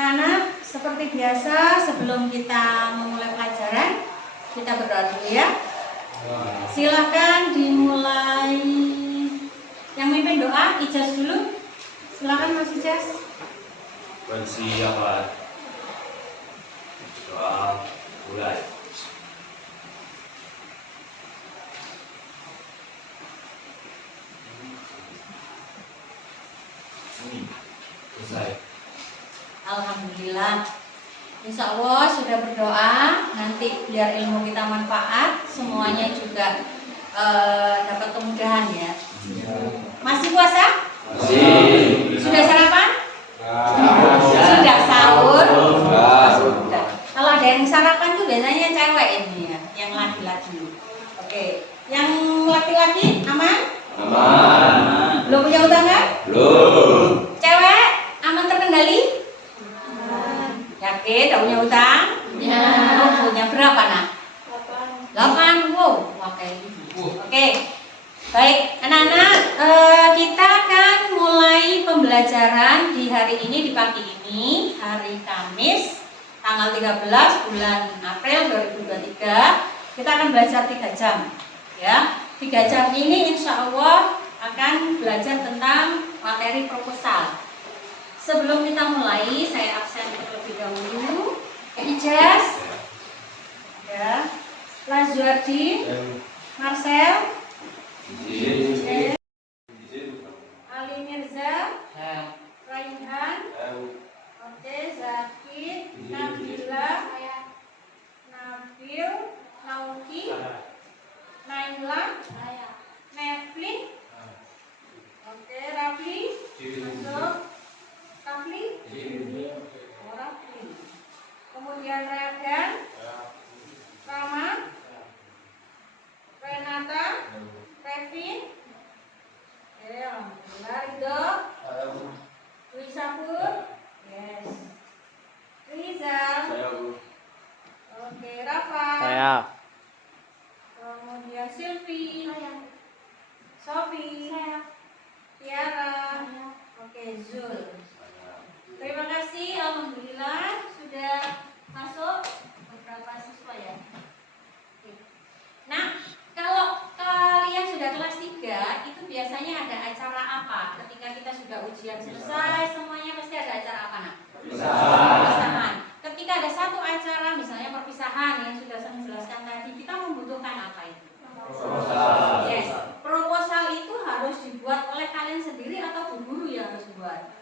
Anak-anak, seperti biasa sebelum kita memulai pelajaran, kita berdoa dulu ya. Silakan dimulai. Yang mimpin doa, Ijaz dulu. Silakan Mas Ijaz. Persiapan doa mulai. Selesai. Alhamdulillah. Insya Allah sudah berdoa. Nanti biar ilmu kita manfaat, semuanya juga dapat kemudahan ya. Masih puasa? Masih. Sudah sarapan? Sudah sahur? Sudah. Kalau ada yang sarapan tuh biasanya cewek ini ya, yang laki-laki. Oke, yang laki-laki aman? Aman. Belum punya utang kan? Belum. Cewek aman terkendali? Yakin tak punya utang? Ya. Oh, punya berapa nak? 8. Wow, pakai ini. Oke. Baik, anak-anak, kita akan mulai pembelajaran di hari ini, di pagi ini, hari Kamis, tanggal 13 bulan April 2023. Kita akan belajar 3 jam. Ya, 3 jam ini insya Allah akan belajar tentang materi proposal. Sebelum kita mulai, saya absen terlebih dahulu. Ijaz, ya, Lazuardi, Marcel, Ali Mirza, Raihan, oke, Zakid, Nabila, Nabil, Nauki, Naila, Nevli, oke, Rafli, masuk, Rafli, Rafli, kemudian Radan, Rama, Renata, Kevin, alhamdulillah, Ridho, Dwi Sapur, yes, Rizal, oke, Rafa, kemudian Silvi, Sofi, Tiara, oke, Zul. Terima kasih, alhamdulillah sudah masuk beberapa siswa ya. Oke. Nah, kalau kalian sudah kelas 3, itu biasanya ada acara apa? Ketika kita sudah ujian selesai, semuanya pasti ada acara apa, nak? Perpisahan. Ketika ada satu acara, misalnya perpisahan yang sudah saya jelaskan tadi, kita membutuhkan apa itu? Proposal. Yes. Proposal itu harus dibuat oleh kalian sendiri atau bu guru yang harus buat?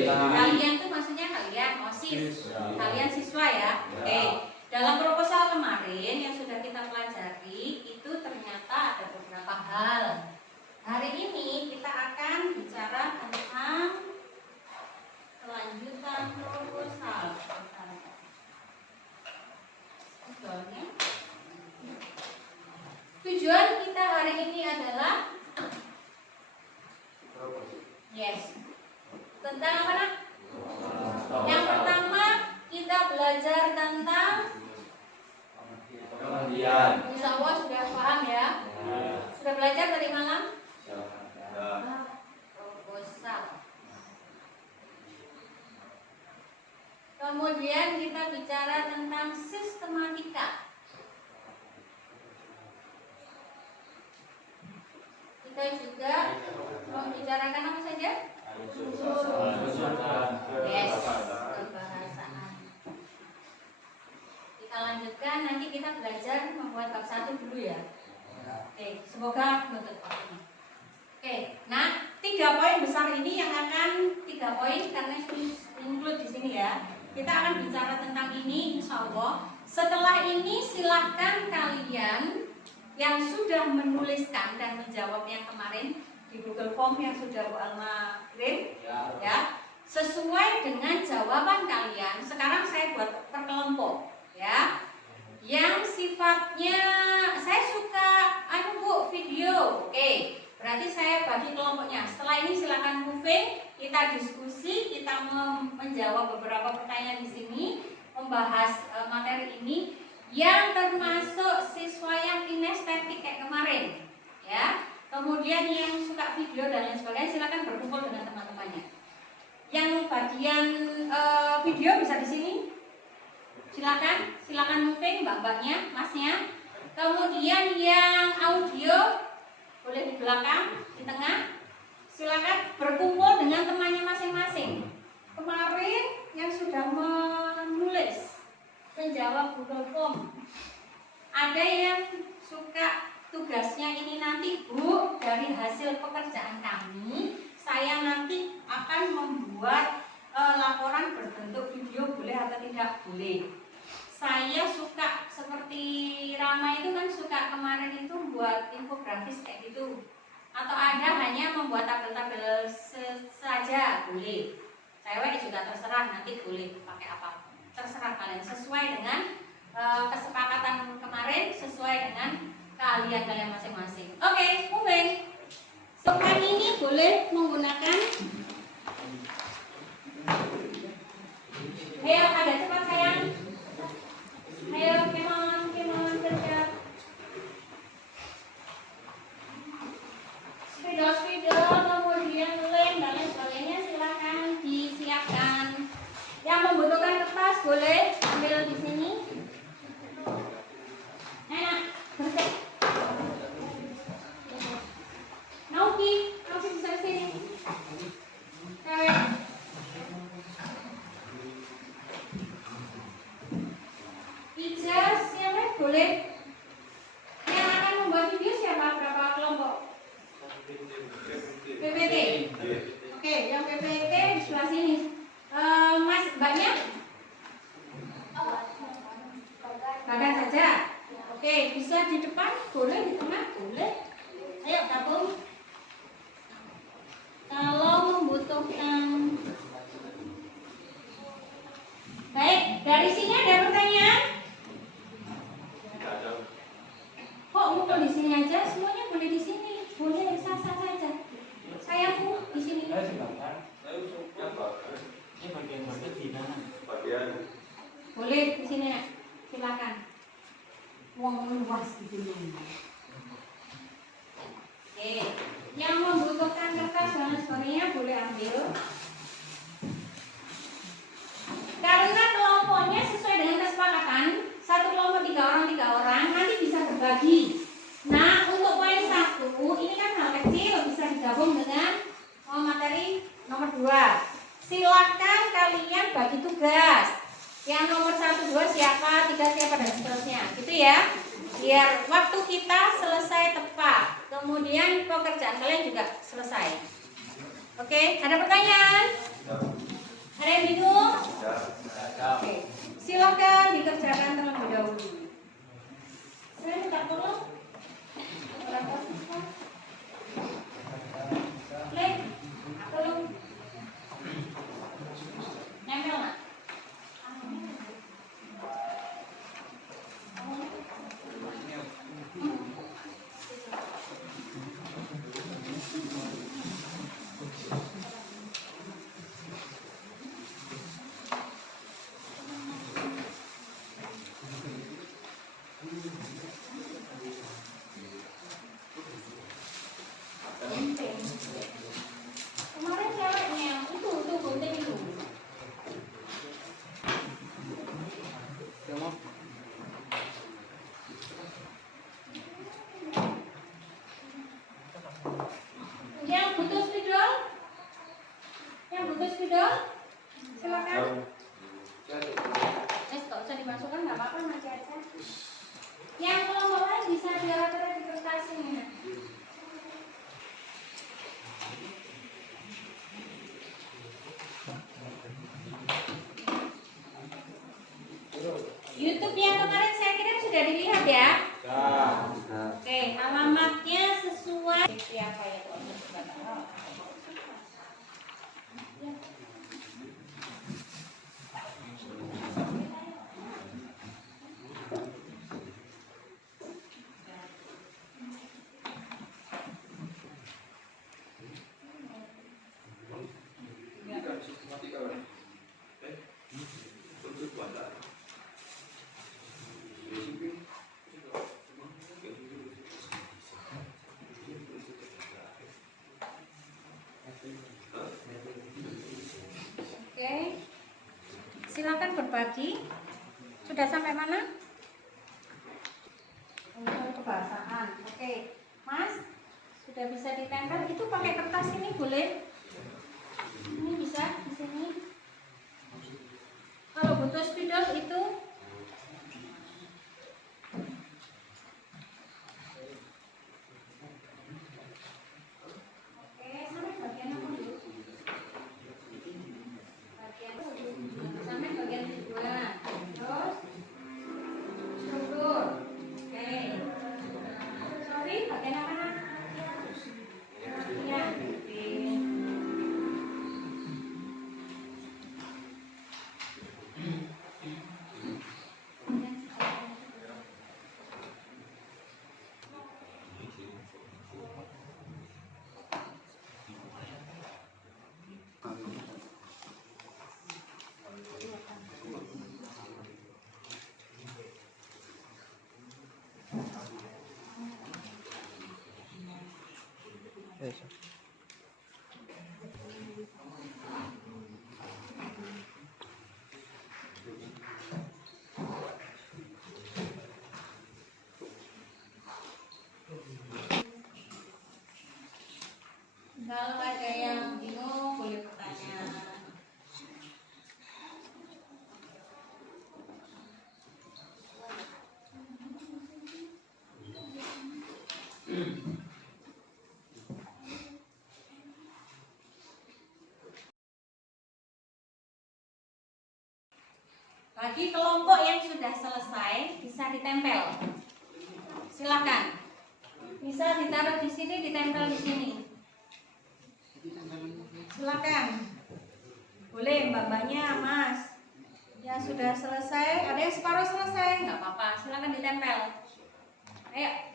Kalian tuh maksudnya kalian OSIS, kalian siswa ya. Oke. Dalam proposal kemarin yang sudah kita pelajari itu ternyata ada beberapa hal. Hari ini kita akan bicara tentang kelanjutan proposal. Tujuan kita hari ini adalah yes. Tentang apa nak? Yang pertama kita belajar tentang Kemudian. insya Allah sudah paham ya? Sudah belajar tadi malam? Proposal. Kemudian kita bicara tentang sistematika. Kita juga membicarakan apa saja? Yes, kebahasaan. Kita lanjutkan, nanti kita belajar membuat bab 1 dulu ya. Oke, semoga menutup waktunya. Oke, nah 3 poin besar ini yang akan 3 poin karena include di sini ya. Kita akan bicara tentang ini insya Allah. Setelah ini silahkan kalian yang sudah menuliskan dan menjawab yang kemarin di Google Form yang sudah Bu Alma kirim ya, sesuai dengan jawaban kalian. Sekarang saya buat per kelompok ya, yang sifatnya saya suka Bu video. Oke, berarti saya bagi kelompoknya. Setelah ini silakan moving, kita diskusi, kita menjawab beberapa pertanyaan di sini, membahas materi ini yang termasuk siswa yang kinestetik kayak kemarin ya. Kemudian yang suka video dan lain sebagainya silakan berkumpul dengan teman-temannya. Yang bagian bisa di sini. Silakan moving mbak-mbaknya, masnya. Kemudian yang audio boleh di belakang, di tengah. Silakan berkumpul dengan temannya masing-masing. Kemarin yang sudah menulis, menjawab Google Form, ada yang suka tugasnya ini nanti Bu, dari hasil pekerjaan kami, saya nanti akan membuat laporan berbentuk video, boleh atau tidak boleh. Saya suka seperti Rama itu kan suka kemarin itu buat infografis kayak gitu. Atau ada hanya membuat tabel-tabel saja boleh. Cewek juga terserah, nanti boleh pakai apa. Terserah kalian sesuai dengan kesepakatan kemarin, sesuai dengan keahlian kalian masing-masing. Oke, moving. Sopan ini boleh menggunakan. Ayo, agak cepat sayang. Ayo, come on, kerja. Spidol, kemudian lem dan lain sebagainya silakan disiapkan. Yang membutuhkan kertas boleh ambil di sini. Enak, bercek. Nauki bisa di sini. Cewek. Ijaz, siapa boleh? Yang akan membuat video siapa? Berapa kelompok? PPT. Oke, yang PPT di sebelah sini. Mas, mbaknya? Bagan saja. Oke, bisa di depan, boleh di tengah, boleh. Ayo gabung. Kalau membutuhkan. Baik, dari sini ada pertanyaan? Kok ngumpul di sini aja? Semuanya boleh di sini. Boleh sah-sah saja. Saya pun di sini. Boleh di sini ya. Silakan. Uang luas di sini. Oke. Yang membutuhkan kertas dan sebagainya boleh ambil. Karena kelompoknya sesuai dengan kesepakatan, satu kelompok 3 orang, nanti bisa berbagi. Nah, untuk poin 1, ini kan hal kecil, bisa digabung dengan materi nomor 2. Silakan kalian bagi tugas. Yang nomor 1, 2 siapa, 3 siapa, dan seterusnya. Gitu ya. Biar waktu kita selesai tepat. Kemudian pekerjaan kalian juga selesai. Oke, ada pertanyaan? Ada yang bingung? Oke, silakan dikerjakan terlebih dahulu. Saya minta tolong. Berapa siswa? Lek, tolong. Nempel nggak? Kemarin ceweknya itu gunting itu. Yang butuh spidol? Silakan. Gak usah dimasukkan, nggak apa-apa, masih aja. Yang kelompok lain bisa diarahkan di kertas ini. YouTube yang kemarin saya kirim sudah dilihat ya? Oke, alamatnya sesuai siapa ya? Silakan berbagi. Sudah sampai mana? Untuk kebahasaan. Oke, Mas, sudah bisa ditempel. Itu pakai kertas ini boleh? Ini bisa di sini. Kalau butuh spidol itu sampai bagian apa dulu? Sampai bagian kedua. Terus struktur. Oke. Sorry, bagian apa? Ya. Oke. Kalau ada yang bingung boleh bertanya. Bagi kelompok yang sudah selesai bisa ditempel. Silakan. Bisa ditaruh di sini, ditempel di sini. Silakan. Boleh mbak-mbaknya, Mas. Yang sudah selesai, ada yang separuh selesai, nggak apa-apa. Silakan ditempel. Ayo.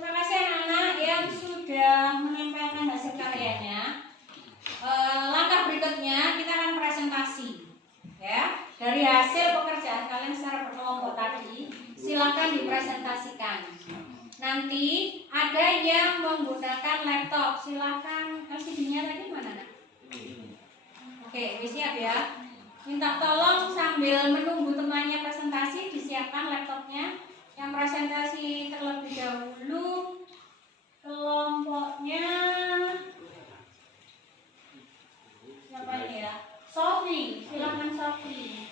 Terima kasih anak-anak yang sudah menempelkan hasil karyanya. Langkah berikutnya kita akan presentasi, ya. Dari hasil pekerjaan kalian secara berkelompok tadi, silakan dipresentasikan. Nanti ada yang menggunakan laptop, silakan. LCD-nya tadi mana, nak? Oke, siap ya. Minta tolong sambil menunggu temannya presentasi, disiapkan laptopnya. Yang presentasi terlebih dahulu kelompoknya siapa ini ya? Sofi, silakan Sofi.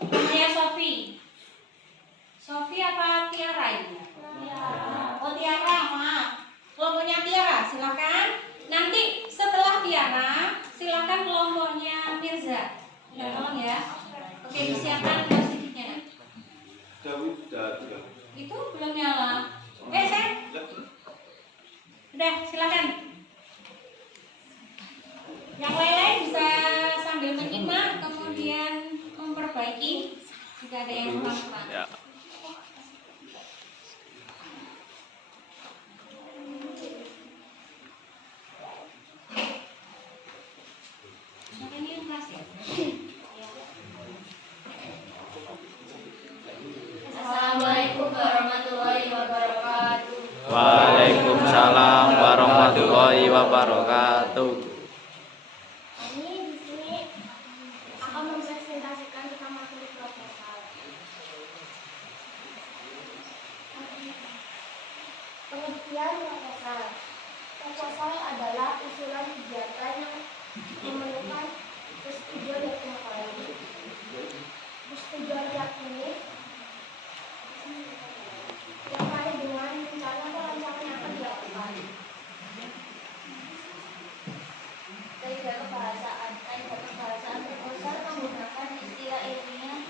Namanya Sofi. Sofi apa Tiara ini? Tiara. Oh Tiara, maaf. Kelompoknya Tiara, silakan. Nanti setelah Tiara, silakan kelompoknya Mirza. Ya, tolong ya. Oke, disiapkan sedikitnya. Itu belum nyala. Sen. Udah, silakan. Yang lain-lain bisa sambil menyimak, kemudian memperbaiki jika ada yang kurang. Ya. Ini kelas ya? Assalamualaikum warahmatullahi wabarakatuh. Waalaikumsalam warahmatullahi wabarakatuh. Ini di sini akan mempresentasikan Penelitian proposal. Proposal adalah usulan kegiatan yang memerlukan persetujuan dari pihak lain. Persetujuan pihak ini terkait dengan rencana perancangan yang akan dilakukan. Kaidah kebahasaan proposal menggunakan istilah ilmiah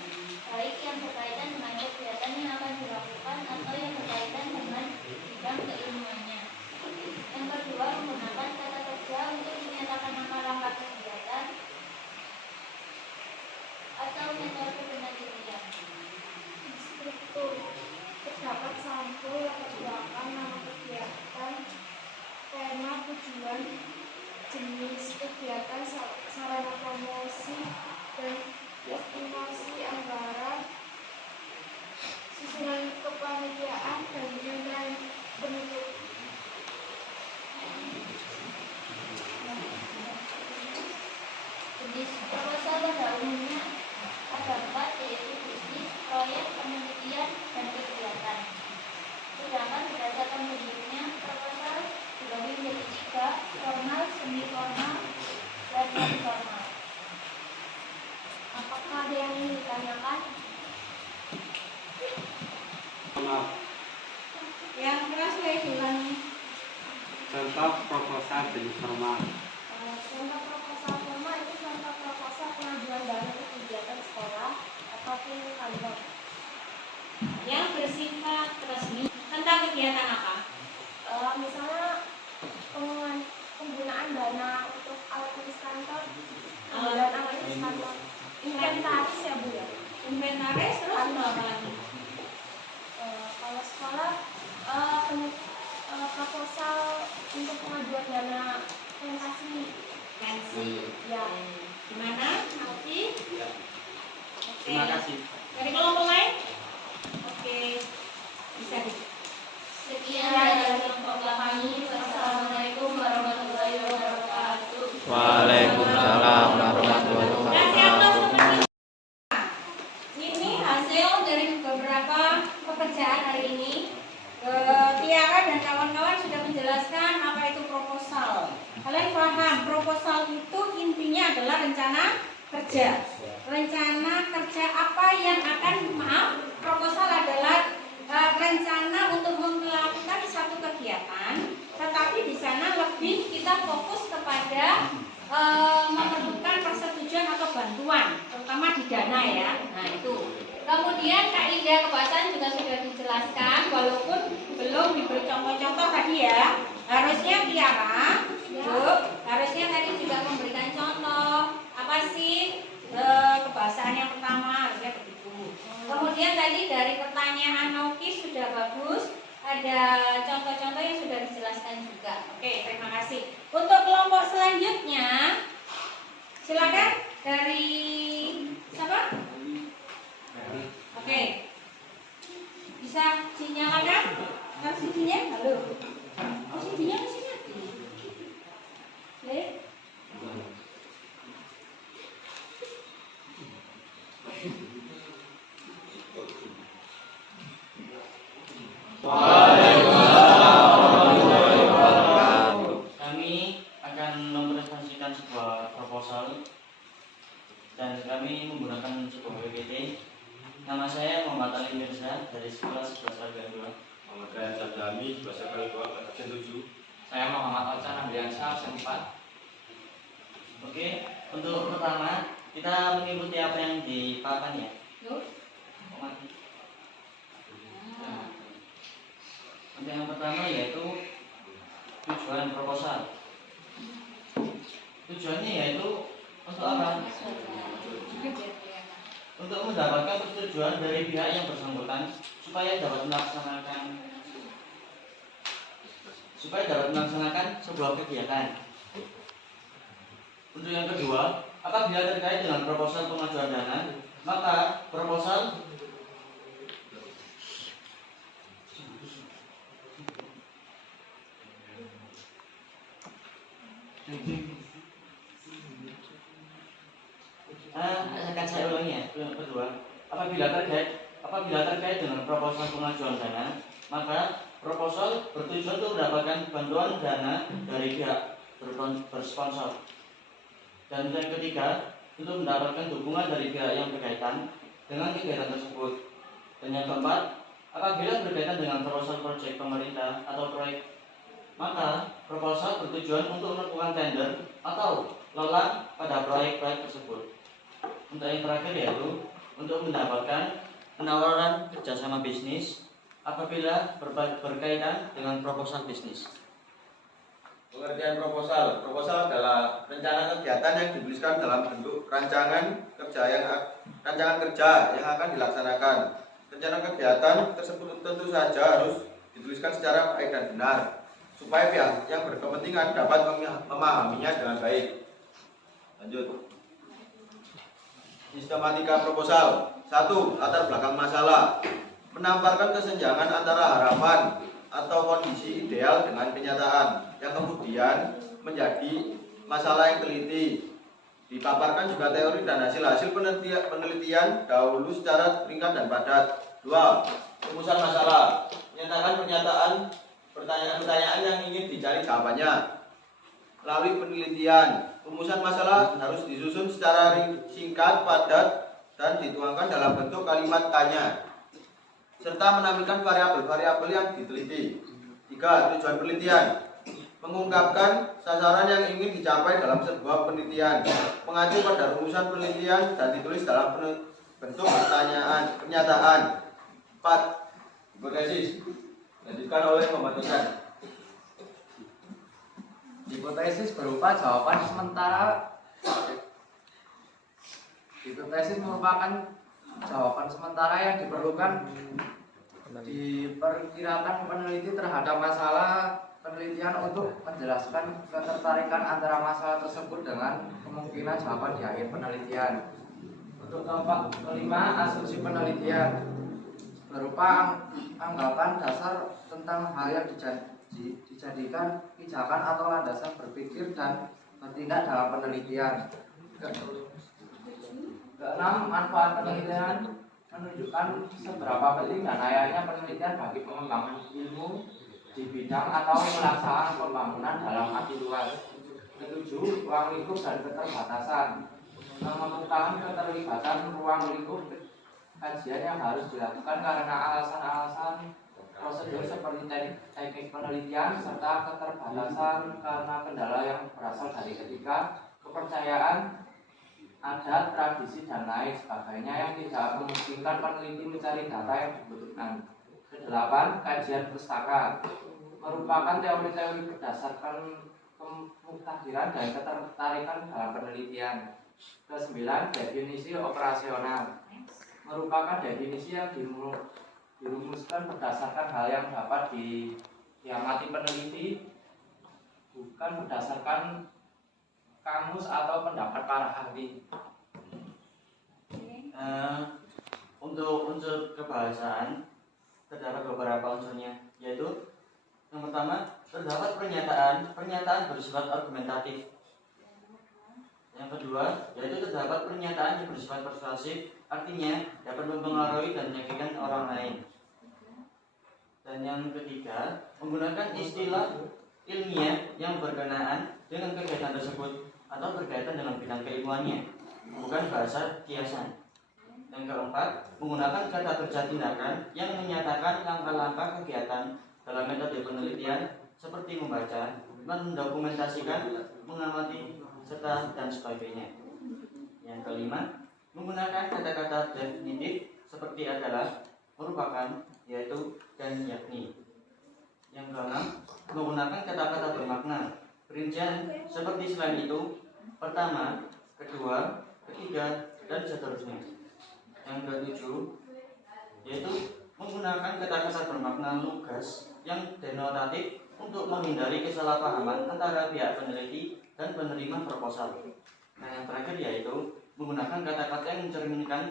baik yang berkaitan dengan kegiatan yang akan dilakukan atau yang berkaitan dengan bidang keilmuannya. Yang kedua, menggunakan kata kerja untuk menyatakan langkah-langkah kegiatan atau metode penelitian. Struktur. Terdapat sampul latar belakang nama kegiatan, tema, tujuan, jenis kegiatan, sarana promosi, dan estimasi anggaran, susunan kepanitiaan, dan nilai penutup. Jenis proposal pada umumnya ada 4, yaitu bisnis, proyek, penelitian, dan kegiatan. Sedangkan berdasarkan bentuknya, proposal dibagi menjadi 3, formal, semi formal, dan non formal. Apakah ada yang ingin ditanyakan? Yang keras saya ulangi. Contoh proposal jenis formal. Contoh proposal formal itu contoh proposal pengajuan dana untuk kegiatan sekolah ataupun kantor. Yang bersifat resmi tentang kegiatan apa? Misalnya penggunaan dana untuk alat tulis kantor, penggunaan alat tulis kantor, inventaris ya Bu ya. Inventaris, terus apa lagi? Kalau sekolah proposal untuk pengajuan dana pensi Pensi. ya. Gimana? Alfi? Ya. Oke. Terima kasih. Dari kelompok lain? Oke. Bisa di. Sekian dari kelompok kami. Wassalamualaikum warahmatullahi wabarakatuh. Waalaikumsalam warahmatullahi Kasih atas wabarakatuh. seperti ini hasil dari beberapa pekerjaan hari ini. Tiara dan kawan-kawan sudah menjelaskan apa itu proposal. Kalian paham, proposal itu intinya adalah rencana kerja. Rencana kerja apa yang akan, proposal adalah rencana untuk melakukan satu kegiatan, tetapi di sana lebih kita fokus kepada memerlukan persetujuan atau bantuan, terutama di dana ya. Nah itu. Kemudian kaidah kebahasaan juga sudah dijelaskan, walaupun belum diberi contoh-contoh tadi ya. Harusnya Tiara, harusnya tadi juga memberikan contoh apa sih kebahasaan yang pertama, harusnya begitu. Kemudian tadi dari pertanyaan Noki sudah bagus, ada contoh-contoh yang sudah dijelaskan juga. Oke, terima kasih. Untuk kelompok selanjutnya, silakan dari siapa? Oke, bisa dinyalakan? CD-nya? Halo. Oh, CD-nya masih mati. Oke. Kami akan mempresentasikan sebuah proposal dan kami menggunakan sebuah PPT. Nama saya Muhammad Ali Mirza dari sekolah 11 Sarjana 2. Muhammad Ryan Sabdami, bahasa kali 2, absen 7. Saya Muhammad Ocan Andriansyah, absen 4. Oke, untuk pertama kita mengikuti apa yang dipaparkan ya. Yuk. Untuk yang pertama yaitu tujuan proposal. Tujuannya yaitu untuk apa? Untuk mendapatkan persetujuan dari pihak yang bersangkutan supaya dapat melaksanakan sebuah kegiatan. Untuk yang kedua, apabila terkait dengan proposal pengajuan dana, maka proposal akan saya ulangi ya. Yang kedua, apabila terkait dengan proposal pengajuan dana, maka proposal bertujuan untuk mendapatkan bantuan dana dari pihak bersponsor. Dan yang ketiga, untuk mendapatkan dukungan dari pihak yang berkaitan dengan kegiatan tersebut. Dan yang keempat, apabila berkaitan dengan proposal proyek pemerintah atau proyek, maka proposal bertujuan untuk melakukan tender atau lelang pada proyek-proyek tersebut. Untuk yang terakhir yaitu untuk mendapatkan penawaran kerjasama bisnis apabila berkaitan dengan proposal bisnis. Pengertian proposal. Proposal adalah rencana kegiatan yang dituliskan dalam bentuk rancangan kerja yang akan dilaksanakan. Rencana kegiatan tersebut tentu saja harus dituliskan secara baik dan benar supaya pihak yang berkepentingan dapat memahaminya dengan baik. Lanjut. Sistematika proposal. 1. Latar belakang masalah. Menamparkan kesenjangan antara harapan atau kondisi ideal dengan kenyataan yang kemudian menjadi masalah yang teliti. Dipaparkan juga teori dan hasil-hasil penelitian dahulu secara ringkas dan padat. 2. Rumusan masalah. Menyatakan pertanyaan-pertanyaan yang ingin dicari jawabannya melalui penelitian. Rumusan masalah harus disusun secara singkat, padat, dan dituangkan dalam bentuk kalimat tanya, serta menampilkan variabel-variabel yang diteliti. 3. Tujuan penelitian. Mengungkapkan sasaran yang ingin dicapai dalam sebuah penelitian, mengacu pada rumusan penelitian dan ditulis dalam bentuk pernyataan. 4. Hipotesis. Dilanjutkan oleh pembahasan. Hipotesis berupa jawaban sementara. Hipotesis merupakan jawaban sementara yang diperlukan diperkirakan peneliti terhadap masalah penelitian untuk menjelaskan ketertarikan antara masalah tersebut dengan kemungkinan jawaban di akhir penelitian. Untuk keempat kelima, asumsi penelitian berupa anggapan dasar tentang hal yang dijadikan pijakan atau landasan berpikir dan bertindak dalam penelitian. Keenam, manfaat penelitian menunjukkan seberapa penting dan layaknya penelitian bagi pengembangan ilmu di bidang atau pelaksanaan pembangunan dalam arti luas. Ketujuh, ruang lingkup dan keterbatasan. Memetakan keterlibatan ruang lingkup kajian yang harus dilakukan karena alasan-alasan prosedur seperti teknik penelitian serta keterbatasan karena kendala yang berasal dari etika, kepercayaan, adat, tradisi, dan lain sebagainya yang tidak memungkinkan peneliti mencari data yang dibutuhkan. Kedelapan, kajian pustaka merupakan teori-teori berdasarkan kemuktadiran dan ketertarikan dalam penelitian. Kesembilan, definisi operasional merupakan definisi yang dirumuskan berdasarkan hal yang dapat diamati peneliti, bukan berdasarkan kamus atau pendapat para ahli. Untuk unsur kebahasaan terdapat beberapa unsurnya, yaitu yang pertama, terdapat pernyataan bersifat argumentatif. Yang kedua, yaitu terdapat pernyataan yang bersifat persuasif, artinya dapat mempengaruhi dan menyakitkan orang lain. Dan yang ketiga, menggunakan istilah ilmiah yang berkenaan dengan kegiatan tersebut atau berkaitan dengan bidang keilmuannya, bukan bahasa kiasan. Yang keempat, menggunakan kata kerja tindakan yang menyatakan langkah-langkah kegiatan dalam metode penelitian seperti membaca, mendokumentasikan, mengamati, serta dan sebagainya. Yang kelima, menggunakan kata-kata definitif seperti adalah, merupakan, yaitu, dan yakni. Yang keenam, menggunakan kata-kata bermakna perincian seperti selain itu, pertama, kedua, ketiga, dan seterusnya. Yang ketujuh, yaitu menggunakan kata-kata bermakna lugas yang denotatif untuk menghindari kesalahpahaman antara pihak peneliti dan penerima proposal. Nah, yang terakhir yaitu menggunakan kata-kata yang mencerminkan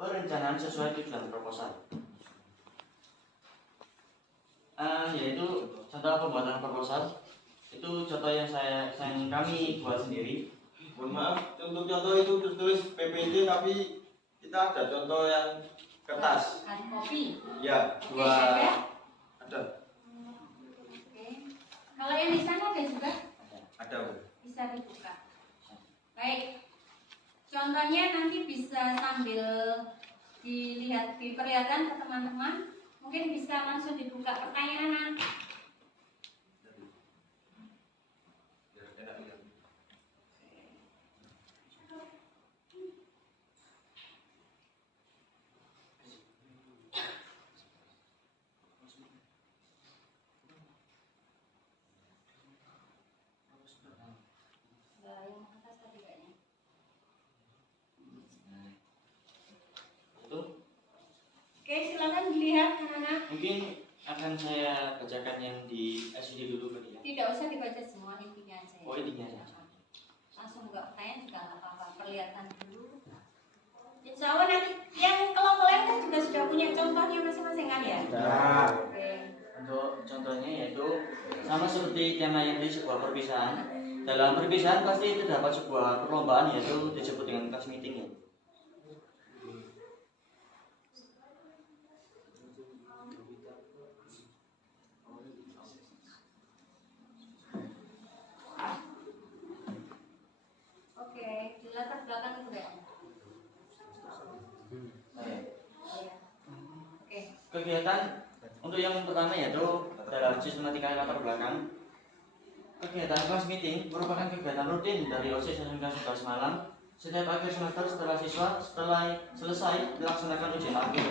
perencanaan sesuai tujuan proposal. Yaitu contoh pembuatan proposal. Itu contoh yang kami buat sendiri. Mohon maaf, contoh-contoh itu tertulis PPT tapi kita ada contoh yang kertas. Hard copy. Ya, Ada. ada. ada juga? Ada, Bu. Bisa dibuka. Baik. Contohnya nanti bisa sambil diperlihatkan ke teman-teman. Mungkin bisa langsung dibuka pertanyaan. Yang atas tadi kayaknya. Itu Oke, silakan dilihat anak-anak. mungkin akan saya bacakan yang di SUD dulu kali ya. Tidak usah dibaca semua, intinya aja. Oh, intinya aja. Langsung nggak pertanyaan juga nggak apa-apa, perlihatkan dulu. Insya Allah nanti yang kelompok lain kan juga sudah punya contohnya masing-masing kan ya? Oke. Untuk contohnya yaitu sama seperti tema yang di sebuah perpisahan. Dalam perpisahan pasti terdapat sebuah perlombaan yaitu disebut dengan class meeting ya. Oke, di latar belakang itu ya. Oke. Kegiatan untuk yang pertama yaitu dalam sistematika latar belakang. Kegiatan kelas meeting merupakan kegiatan rutin dari OSIS SMK 11 Malang setiap akhir semester setelah siswa selesai dilaksanakan ujian akhir.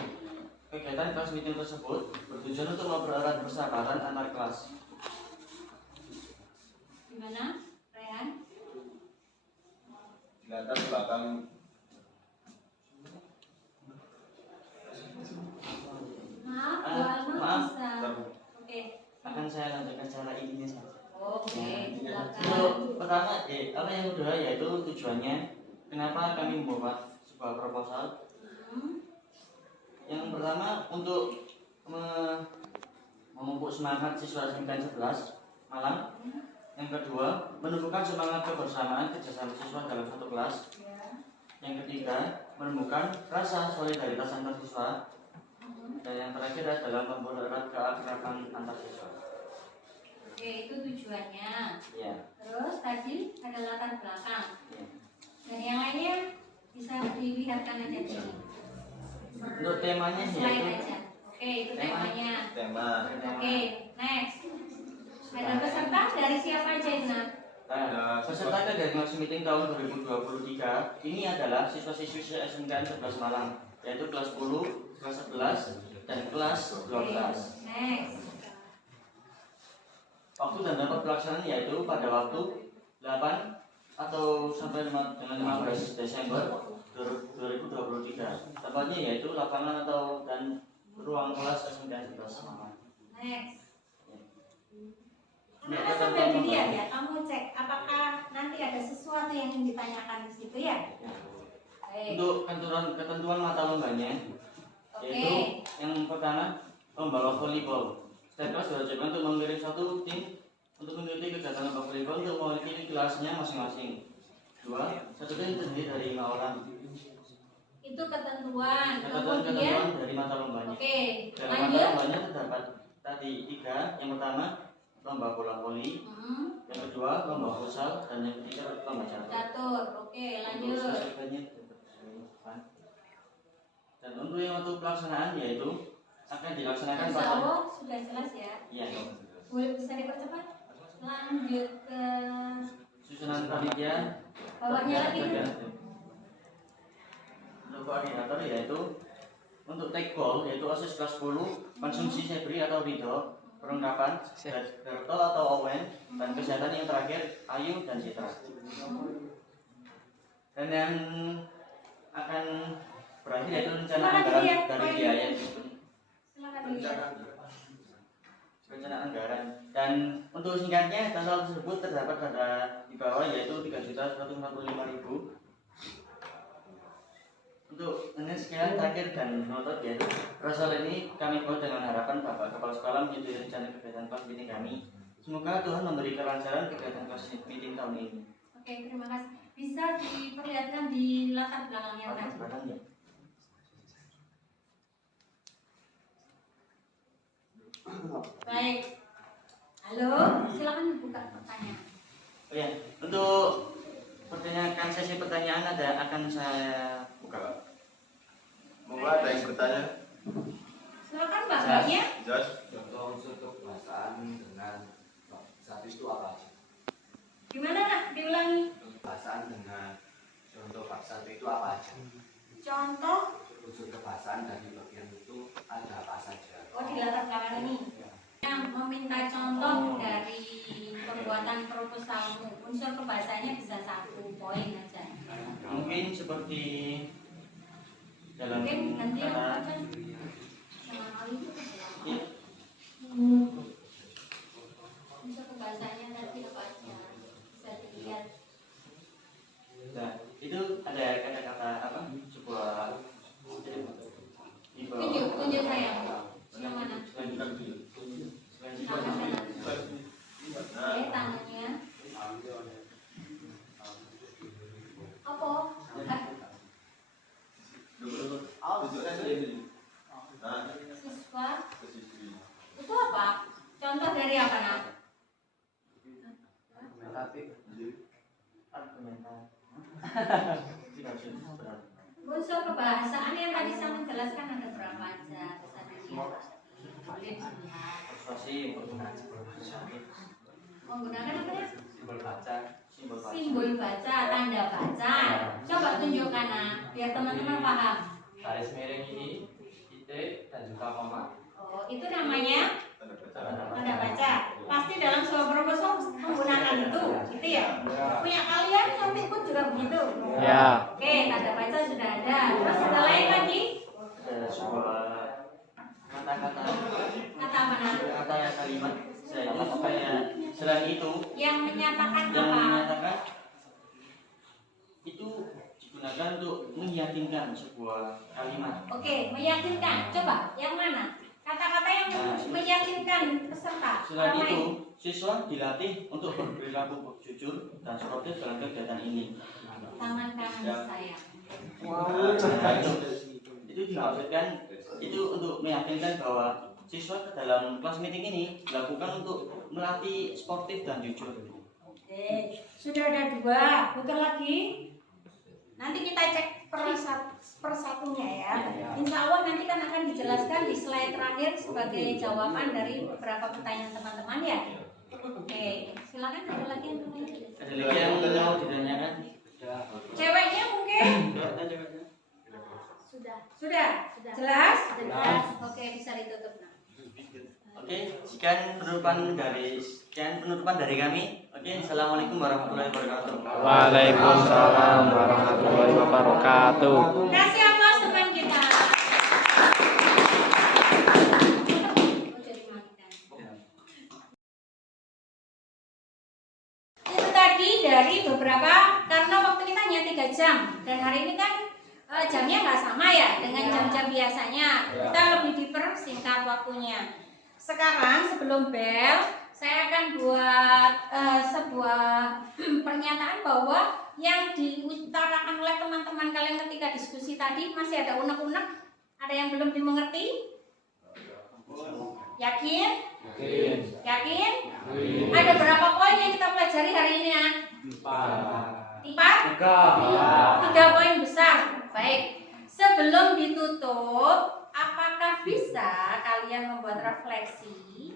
Kegiatan kelas meeting tersebut bertujuan untuk mempererat persahabatan antar kelas. Gimana, Rehan? Di latar belakang Maaf, Bu Alma maaf. bisa. Oke. Akan saya lanjutkan secara intinya saja. Oke, silakan. Untuk pertama, apa yang kedua yaitu tujuannya kenapa kami membuat sebuah proposal. Yang pertama untuk memupuk semangat siswa SMK 11 Malang. Yang kedua menumbuhkan semangat kebersamaan kerjasama siswa dalam satu kelas. Yang ketiga menemukan rasa solidaritas antar siswa. Dan yang terakhir adalah mempererat keakraban antar siswa. Oke, itu tujuannya. Ya. Terus tadi ada latar belakang. Ya. Dan yang lainnya bisa dilihatkan aja di sini. Untuk temanya Slide yaitu aja. Oke, itu temanya. tema. Oke, next. Ada peserta dari siapa aja, Ina? Nah, peserta kegiatan kelas meeting tahun 2023 ini adalah siswa-siswi SMK 11 Malang, yaitu kelas 10, kelas 11, dan kelas 12. Next. Waktu dan tempat pelaksanaan yaitu pada waktu 8 atau sampai dengan 15 Desember 2023. Tempatnya yaitu lapangan atau dan ruang kelas SMK 11 Malang. Next. Anak sambil dilihat ya, kamu cek apakah nanti ada sesuatu yang ingin ditanyakan di situ ya. Baik. Untuk ketentuan mata lombanya, yaitu yang pertama lomba volleyball. Setiap kelas diwajibkan untuk mengirim satu tim untuk mengikuti kegiatan lomba volleyball untuk memiliki kelasnya masing-masing. Dua, satu tim terdiri dari 5 orang. Itu ketentuan. Ketentuan Kemudian, dari mata lombanya. oke, Dalam mata lanjut. lombanya terdapat tadi 3. Yang pertama lomba bola voli, yang kedua lomba futsal, dan yang ketiga lomba catur. Catur, oke, lanjut. Dan untuk yang waktu pelaksanaan yaitu akan dilaksanakan Insya pada Allah sudah jelas ya. iya. Boleh bisa dipercepat? Lanjut ke Susunan panitia bawahnya lagi. untuk koordinator yaitu untuk take ball yaitu OSIS kelas 10, konsumsi Sebri atau Ridho, perlengkapan Darto atau Owen, dan kesehatan yang terakhir Ayu dan Citra. Dan yang akan berakhir yaitu rencana anggaran dari biaya Silakan dilihat. rencana anggaran. Dan untuk singkatnya total tersebut terdapat pada di bawah yaitu 3.145.000. Untuk ini sekian terakhir dan notot yaitu proposal ini kami buat dengan harapan Bapak Kepala Sekolah menyetujui rencana kegiatan kelas meeting kami. Semoga Tuhan memberi kelancaran kegiatan kelas meeting tahun ini. Oke, terima kasih. Bisa diperlihatkan di latar belakangnya kan? Belakangnya. Baik. Halo, silakan buka pertanyaan. Oh ya, untuk pertanyaan sesi pertanyaan akan saya buka. Monggo ada yang bertanya? Silakan Mbaknya. Jas. Contoh unsur kebahasaan dengan satu itu apa aja? Gimana nak? Diulangi. Kebahasaan dengan contoh bab satu itu apa aja? Contoh. Unsur kebahasaan dari bagian itu ada apa saja? Oh, di latar belakang ini. Yang meminta contoh dari pembuatan proposalmu, unsur kebahasaannya bisa 1 poin aja. Mungkin seperti dalam Mungkin nanti yang kata akan jangan kali itu. ya, Unsur kebahasaannya tadi apa aja? Bisa dilihat. nah, itu ada kata-kata apa? Sebuah Tunjuk saya. Yang mana? Tangan kanan. Oke, tangannya. Apa? Siswa. Itu apa? Contoh dari apa nak? Unsur kebahasaan yang tadi saya menjelaskan ada berapa aja? Boleh dilihat. persuasi, Menggunakan apa ya? Simbol baca. Simbol baca, tanda baca. Coba tunjukkan nak, biar teman-teman paham. Garis miring ini, titik dan juga koma. Oh, itu namanya tanda baca. Pasti dalam sebuah proposal menggunakan itu, gitu ya. Punya kalian nanti pun juga begitu. Ya. Oke, tanda baca sudah ada. Terus ada lain lagi? ada sebuah kata-kata Kata apa nak? kata kalimat supaya selain itu Yang menyatakan yang apa? menyatakan itu digunakan untuk meyakinkan sebuah kalimat. Oke, meyakinkan. Coba, yang mana? Kata-kata yang meyakinkan peserta. Selain Orang itu, lain. siswa dilatih untuk berperilaku jujur dan sportif dalam kegiatan ini. Tangan kanan saya. Nah, itu dimaksudkan itu untuk meyakinkan bahwa siswa ke dalam kelas meeting ini dilakukan untuk melatih sportif dan jujur. Oke, sudah ada 2. Putar lagi. Nanti kita cek persatunya ya. Insya Allah nanti kan akan dijelaskan di slide terakhir sebagai jawaban dari beberapa pertanyaan teman-teman ya. Oke, silakan ada lagi yang mau? Ada lagi yang mau ditanyakan? Ceweknya mungkin? Sudah. Jelas? Jelas. Oke, bisa ditutup. Oke, sekian penutupan dari kami. Oke, assalamualaikum warahmatullahi wabarakatuh. Waalaikumsalam warahmatullahi wabarakatuh. Kasih aplaus teman kita. Itu tadi dari beberapa, karena waktu kita hanya 3 jam dan hari ini kan jamnya nggak sama ya dengan jam-jam biasanya. Kita lebih dipersingkat waktunya. Sekarang sebelum bel, saya akan buat sebuah pernyataan bahwa yang diutarakan oleh teman-teman kalian ketika diskusi tadi masih ada unek-unek, ada yang belum dimengerti. Yakin? Yakin? Ada berapa poin yang kita pelajari hari ini ya? 4? 3 poin besar. Baik. Sebelum ditutup, apakah bisa kalian membuat refleksi?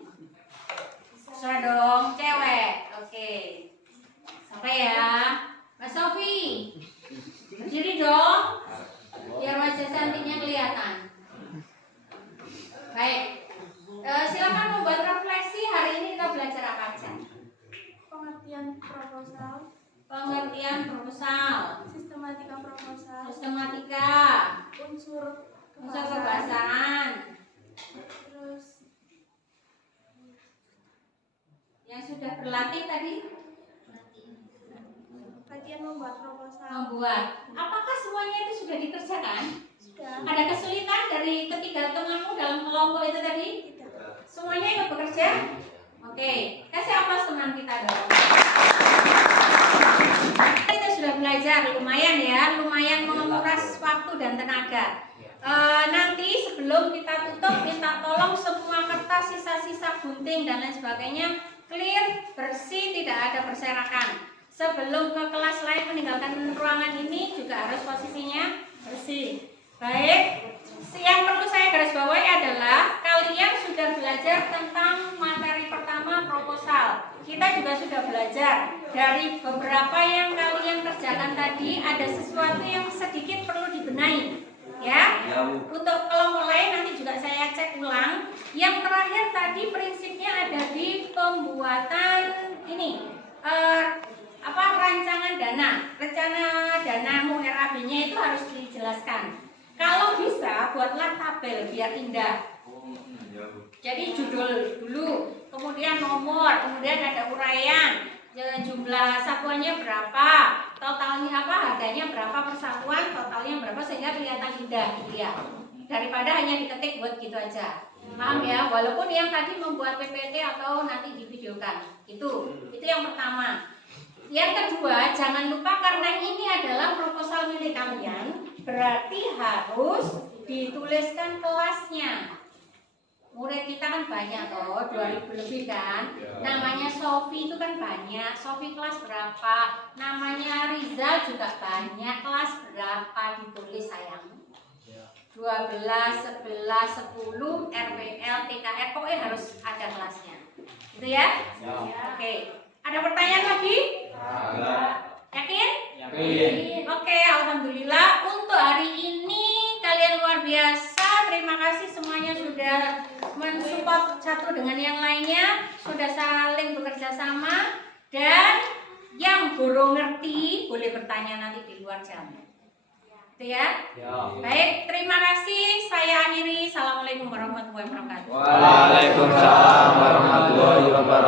Bisa dong, cewek. Oke. Sampai ya. Mbak Sofi, berdiri dong. Biar wajah cantiknya kelihatan. Baik. Silakan membuat refleksi. Hari ini kita belajar apa aja? Pengertian proposal, Pengertian proposal, sistematika proposal, sistematika, unsur kebahasaan. terus Yang sudah berlatih tadi latihan membuat proposal. membuat. Apakah semuanya itu sudah dikerjakan? Sudah. Ada kesulitan dari ketiga temanmu dalam kelompok itu tadi? Tidak. Semuanya ikut bekerja? Oke, kasih aplaus teman kita dong. Kita sudah belajar, lumayan ya, lumayan menguras waktu dan tenaga. Nanti sebelum kita tutup, minta tolong semua kertas, sisa-sisa gunting dan lain sebagainya clear, bersih, tidak ada berserakan. Sebelum ke kelas lain meninggalkan ruangan ini juga harus posisinya bersih. Baik, yang perlu saya garis bawahi adalah kalian sudah belajar tentang materi pertama proposal. Kita juga sudah belajar dari beberapa yang kalian kerjakan tadi, ada sesuatu yang sedikit perlu dibenahi. Ya, untuk kelompok lain nanti juga saya cek ulang. Yang terakhir tadi prinsipnya ada di pembuatan ini rancangan dana, rencana danamu RAB-nya itu harus dijelaskan. Kalau bisa buatlah tabel biar indah. Jadi judul dulu, kemudian nomor, kemudian ada uraian, jumlah satuannya berapa, totalnya apa, harganya berapa per satuan, totalnya berapa sehingga kelihatan indah gitu ya. Daripada hanya diketik buat gitu aja. Paham ya? Walaupun yang tadi membuat PPT atau nanti divideokan. Itu yang pertama. Yang kedua, jangan lupa karena ini adalah proposal milik kalian, berarti harus dituliskan kelasnya. Murid kita kan banyak toh, 2000 lebih kan. Namanya Sofi itu kan banyak. Sofi kelas berapa? Namanya Rizal juga banyak. Kelas berapa ditulis sayang? 12, 11, 10, RPL, TKR, pokoknya harus ada kelasnya. Gitu ya? Oke. Ada pertanyaan lagi? Yakin? Yakin. Oke, alhamdulillah untuk hari ini kalian luar biasa. Terima kasih semuanya sudah mensupport satu dengan yang lainnya, sudah saling bekerja sama, dan yang belum ngerti boleh bertanya nanti di luar jam. Itu ya? Baik, terima kasih. Saya akhiri. Assalamualaikum warahmatullahi wabarakatuh. Waalaikumsalam warahmatullahi wabarakatuh.